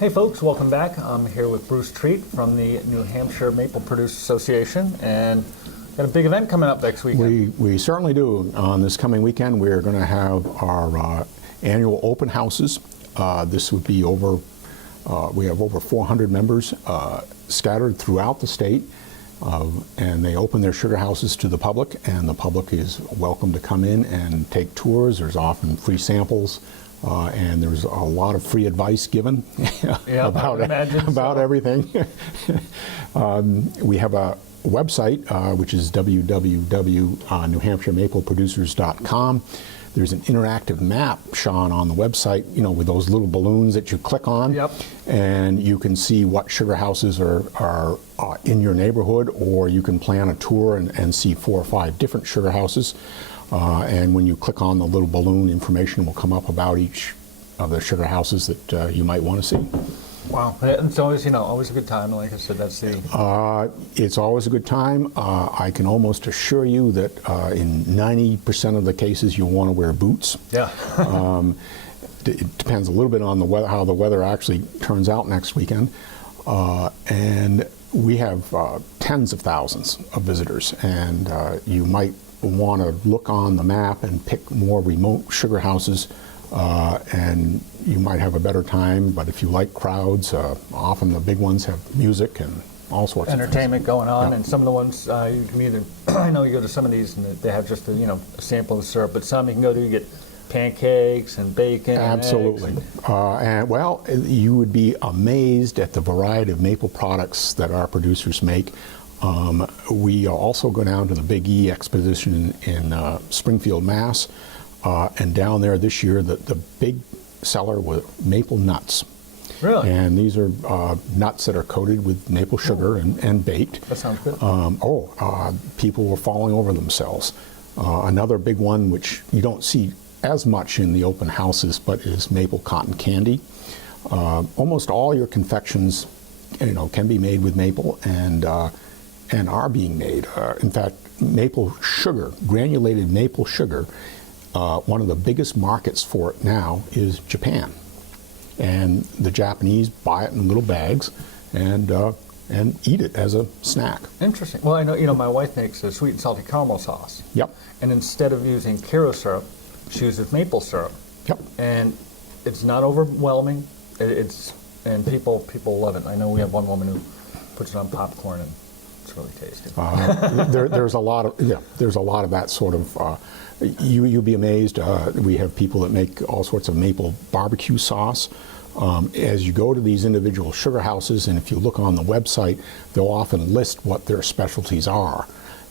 Hey folks, welcome back. I'm here with Bruce Treat from the New Hampshire Maple Producers Association, and got a big event coming up next weekend. We certainly do. On this coming weekend, we're going to have our annual open houses. This would be over, we have over 400 members scattered throughout the state, and they open their sugar houses to the public, and the public is welcome to come in and take tours. There's often free samples. And there's a lot of free advice given about everything. We have a website, which is www.newhampshiremapleproducers.com. There's an interactive map, Sean, on the website, you know, with those little balloons that you click on. Yep. And you can see what sugar houses are in your neighborhood, or you can plan a tour and see 4 or 5 different sugar houses. And when you click on the little balloon, information will come up about each of the sugar houses that you might want to see. Wow, it's always, always a good time. Like I said, that's the... It's always a good time. I can almost assure you that in 90% of the cases you'll want to wear boots. Yeah. It depends a little bit on the weather, how the weather actually turns out next weekend. And we have tens of thousands of visitors, and you might want to look on the map and pick more remote sugar houses, and you might have a better time. But if you like crowds, often the big ones have music and all sorts of entertainment going on. Yeah. And some of the ones you can either, I know you go to some of these and they have just a sample of the syrup, but some you can go to, you get pancakes and bacon. Absolutely. And well, you would be amazed at the variety of maple products that our producers make. We also go down to the Big E exposition in Springfield, Mass. And down there this year, the big seller was maple nuts. Really? And these are nuts that are coated with maple sugar and baked. That sounds good. People were falling over themselves. Another big one, which you don't see as much in the open houses, but is maple cotton candy. Almost all your confections, can be made with maple, and are being made. In fact, maple sugar, granulated maple sugar, one of the biggest markets for it now is Japan. And the Japanese buy it in little bags and eat it as a snack. Interesting. Well, I know, my wife makes a sweet and salty caramel sauce. Yep. And instead of using Kearsarge syrup, she uses maple syrup. Yep. And it's not overwhelming. And people love it. I know we have one woman who puts it on popcorn, and it's really tasty. There's a lot of that sort of. You'll be amazed. We have people that make all sorts of maple barbecue sauce. As you go to these individual sugar houses, and if you look on the website, they'll often list what their specialties are,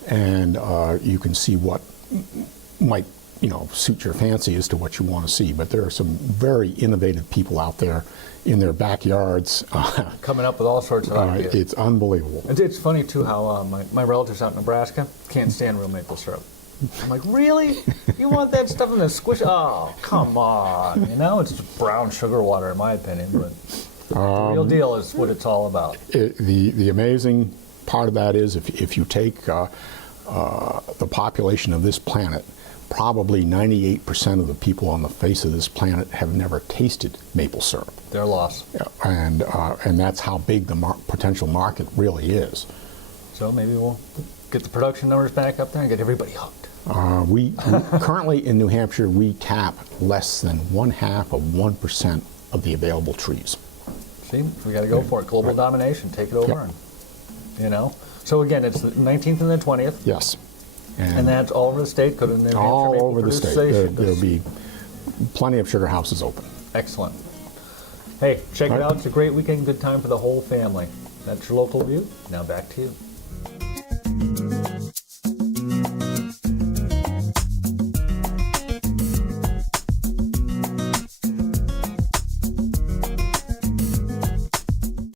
and you can see what might suit your fancy as to what you want to see. But there are some very innovative people out there in their backyards coming up with all sorts of ideas. It's unbelievable. It's funny too how my relatives out in Nebraska can't stand real maple syrup. I'm like, really? You want that stuff in the squish? Oh, come on. It's just brown sugar water in my opinion, but the real deal is what it's all about. The amazing part of that is if you take the population of this planet, probably 98% of the people on the face of this planet have never tasted maple syrup. They're lost. Yeah, and that's how big the potential market really is. So maybe we'll get the production numbers back up there and get everybody hooked. We currently in New Hampshire, we tap less than 0.5% of the available trees. See, we got to go for it. Global domination. Take it over. Yep. And, So again, it's the 19th and the 20th. Yes. And that's all over the state. Go to New Hampshire all Maple over the Producers state. Association. There'll be plenty of sugar houses open. Excellent. Hey, check it out. It's a great weekend. Good time for the whole family. That's your local view. Now back to you.